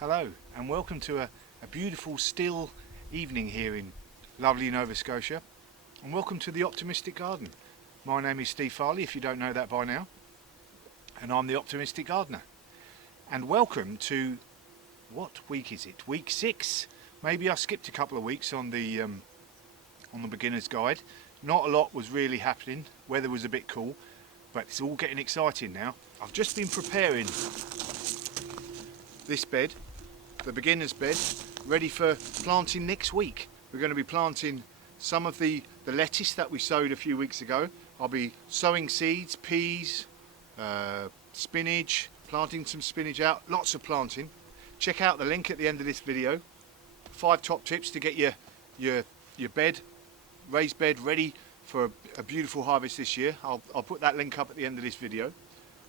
Hello and welcome to a beautiful still evening here in lovely Nova Scotia, and welcome to the Optimistic Garden. My name is Steve Farley, if you don't know that by now, and I'm the Optimistic Gardener. And welcome to, what week is it? Week 6? Maybe I skipped a couple of weeks on the beginner's guide. Not a lot was really happening, weather was a bit cool, but it's all getting exciting now. I've just been preparing this bed, the beginner's bed, ready for planting next week. We're going to be planting some of the lettuce that we sowed a few weeks ago. I'll be sowing seeds, peas, spinach, planting some spinach out, lots of planting. Check out the link at the end of this video. 5 top tips to get your bed, raised bed, ready for a beautiful harvest this year. I'll put that link up at the end of this video.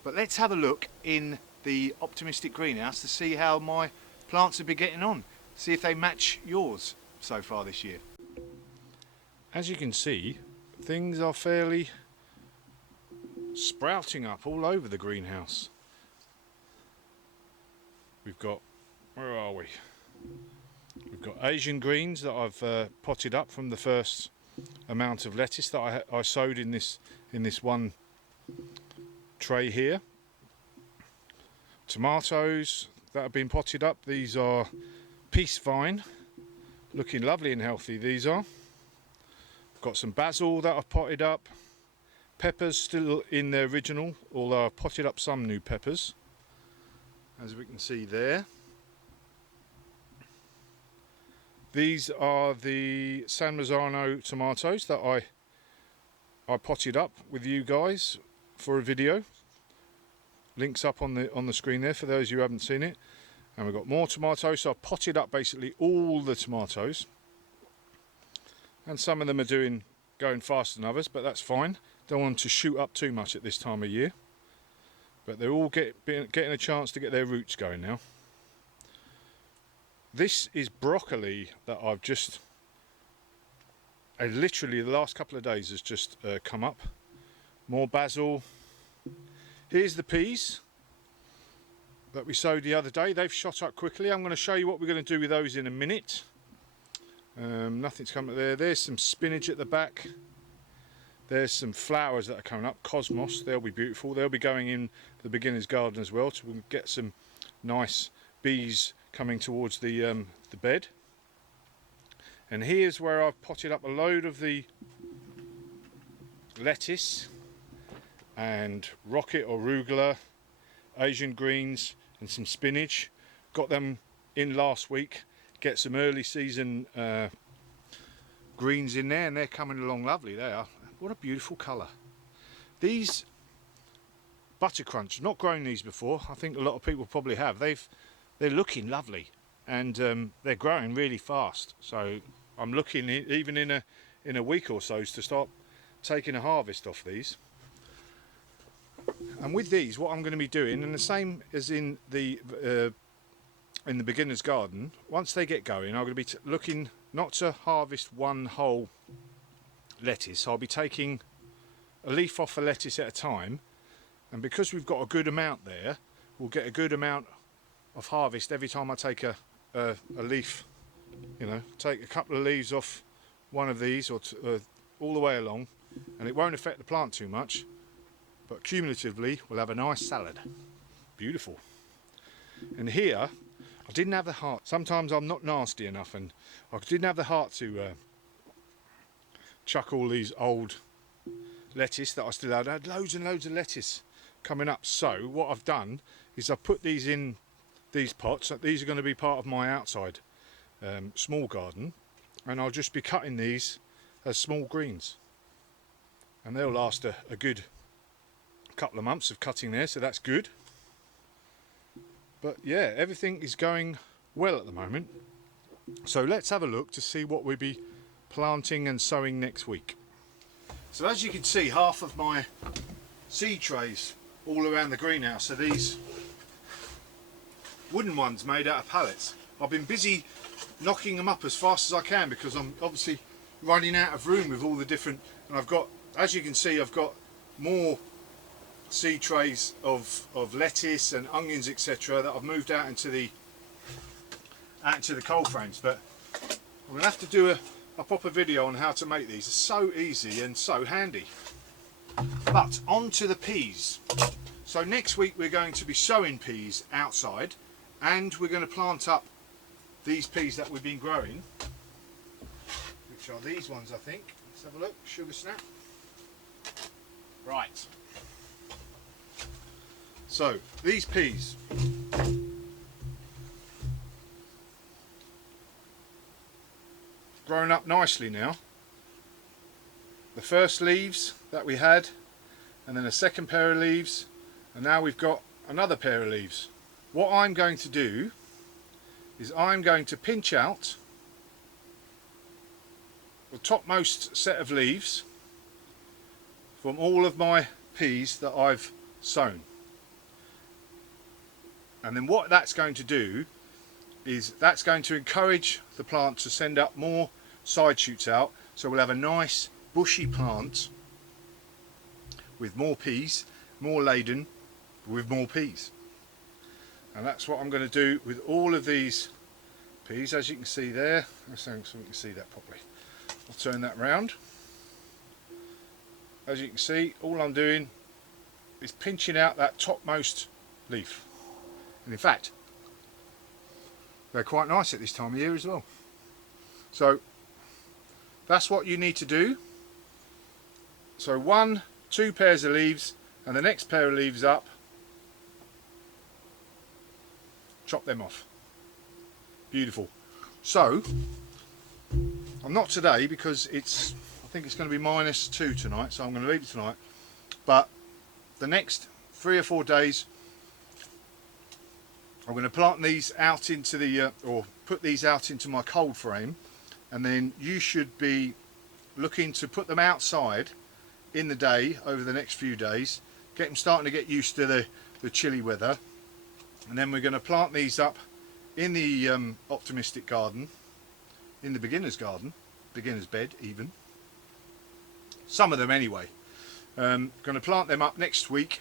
But let's have a look in the Optimistic greenhouse to see how my plants have been getting on. See if they match yours so far this year. As you can see, things are fairly sprouting up all over the greenhouse. We've got, where are we? We've got Asian greens that I've potted up from the first amount of lettuce that I sowed in this one tray here. Tomatoes that have been potted up. These are peace vine, looking lovely and healthy. These are. Got some basil that I've potted up. Peppers still in their original, although I've potted up some new peppers, as we can see there. These are the San Marzano tomatoes that I potted up with you guys for a video. Links up on the screen there for those of you who haven't seen it. And we've got more tomatoes, so I've potted up basically all the tomatoes. And some of them are going faster than others, but that's fine. Don't want them to shoot up too much at this time of year. But they're all getting a chance to get their roots going now. This is broccoli that I've just, literally the last couple of days has just come up. More basil. Here's the peas that we sowed the other day. They've shot up quickly. I'm going to show you what we're going to do with those in a minute. Nothing's come up there. There's some spinach at the back. There's some flowers that are coming up. Cosmos, they'll be beautiful. They'll be going in the beginner's garden as well, so we'll get some nice bees coming towards the bed. And here's where I've potted up a load of the lettuce and rocket or arugula, Asian greens and some spinach. Got them in last week. Get some early season greens in there, and they're coming along lovely. They are. What a beautiful colour. These buttercrunch, not grown these before. I think a lot of people probably have. They're looking lovely, and they're growing really fast. So I'm looking even in a week or so to start taking a harvest off these. And with these, what I'm going to be doing, and the same as in the beginner's garden, once they get going, I'm going to be looking not to harvest one whole lettuce. I'll be taking a leaf off a lettuce at a time, and because we've got a good amount there, we'll get a good amount of harvest every time I take a leaf. You know, take a couple of leaves off one of these or all the way along, and it won't affect the plant too much. But cumulatively, we'll have a nice salad. Beautiful. And here, I didn't have the heart. Sometimes I'm not nasty enough, and I didn't have the heart to chuck all these old lettuce that I still had. I had loads and loads of lettuce coming up. So what I've done is I've put these in these pots. These are going to be part of my outside small garden, and I'll just be cutting these as small greens. And they'll last a good couple of months of cutting there, so that's good. But yeah, everything is going well at the moment. So let's have a look to see what we'll be planting and sowing next week. So as you can see, half of my seed trays all around the greenhouse are these wooden ones made out of pallets. I've been busy knocking them up as fast as I can because I'm obviously running out of room with all the different, and I've got, as you can see, I've got more seed trays of lettuce and onions, etc., that I've moved out into the out into the cold frames. But I'm going to have to do a proper video on how to make these. It's so easy and so handy. But on to the peas. So next week we're going to be sowing peas outside, and we're going to plant up these peas that we've been growing, which are these ones, I think. Let's have a look. Sugar snap. Right. So these peas. Grown up nicely now. The first leaves that we had, and then a second pair of leaves, and now we've got another pair of leaves. What I'm going to do is I'm going to pinch out the topmost set of leaves from all of my peas that I've sown. And then what that's going to do is that's going to encourage the plant to send up more side shoots out, so we'll have a nice bushy plant with more peas, more laden with more peas. And that's what I'm going to do with all of these peas, as you can see there. So we can see that properly. I'll turn that round. As you can see, all I'm doing is pinching out that topmost leaf. And in fact, they're quite nice at this time of year as well. So that's what you need to do. So 2 pairs of leaves, and the next pair of leaves up, chop them off. Beautiful. So I'm not today because I think it's going to be -2 tonight, so I'm going to leave it tonight. But the next 3 or 4 days I'm going to plant these out into the or put these out into my cold frame, and then you should be looking to put them outside in the day over the next few days, get them starting to get used to the chilly weather, and then we're going to plant these up in the optimistic garden, in the beginner's garden, beginner's bed even, some of them anyway. Going to plant them up next week,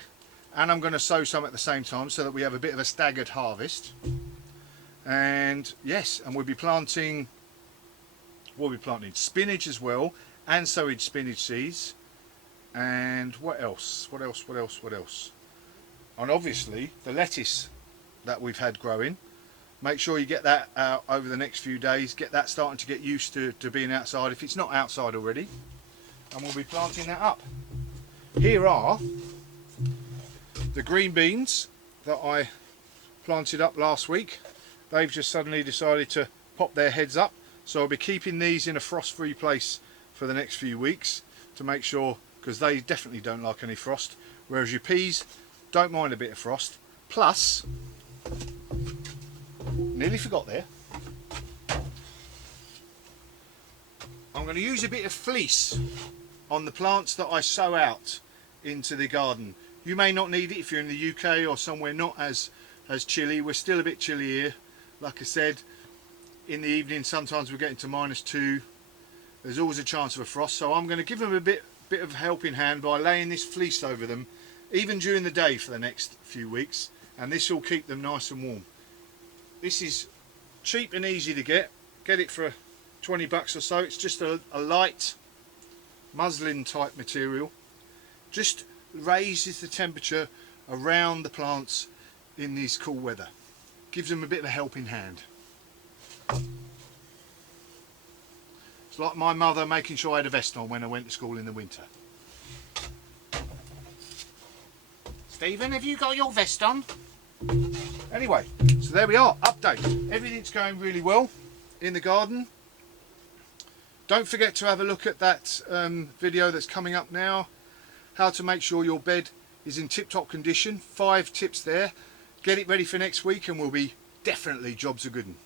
and I'm going to sow some at the same time so that we have a bit of a staggered harvest. And yes, and we'll be planting spinach as well, and sowing spinach seeds. And what else? And obviously the lettuce that we've had growing. Make sure you get that out over the next few days, get that starting to get used to being outside if it's not outside already, and we'll be planting that up. Here are the green beans that I planted up last week. They've just suddenly decided to pop their heads up, so I'll be keeping these in a frost-free place for the next few weeks to make sure, because they definitely don't like any frost, whereas your peas don't mind a bit of frost. Plus, nearly forgot there, I'm going to use a bit of fleece on the plants that I sow out into the garden. You may not need it if you're in the UK or somewhere not as chilly. We're still a bit chilly here. Like I said, in the evening sometimes we're getting to -2. There's always a chance of a frost, so I'm going to give them a bit of a helping hand by laying this fleece over them even during the day for the next few weeks, and this will keep them nice and warm. This is cheap and easy to get it for 20 bucks or so. It's just a light muslin type material, just raises the temperature around the plants in this cool weather, gives them a bit of a helping hand. It's like my mother making sure I had a vest on when I went to school in the winter. Stephen, have you got your vest on? Anyway, so there we are, update. Everything's going really well in the garden. Don't forget to have a look at that video that's coming up now, how to make sure your bed is in tip-top condition. 5 tips there. Get it ready for next week and we'll be definitely jobs are good 'un.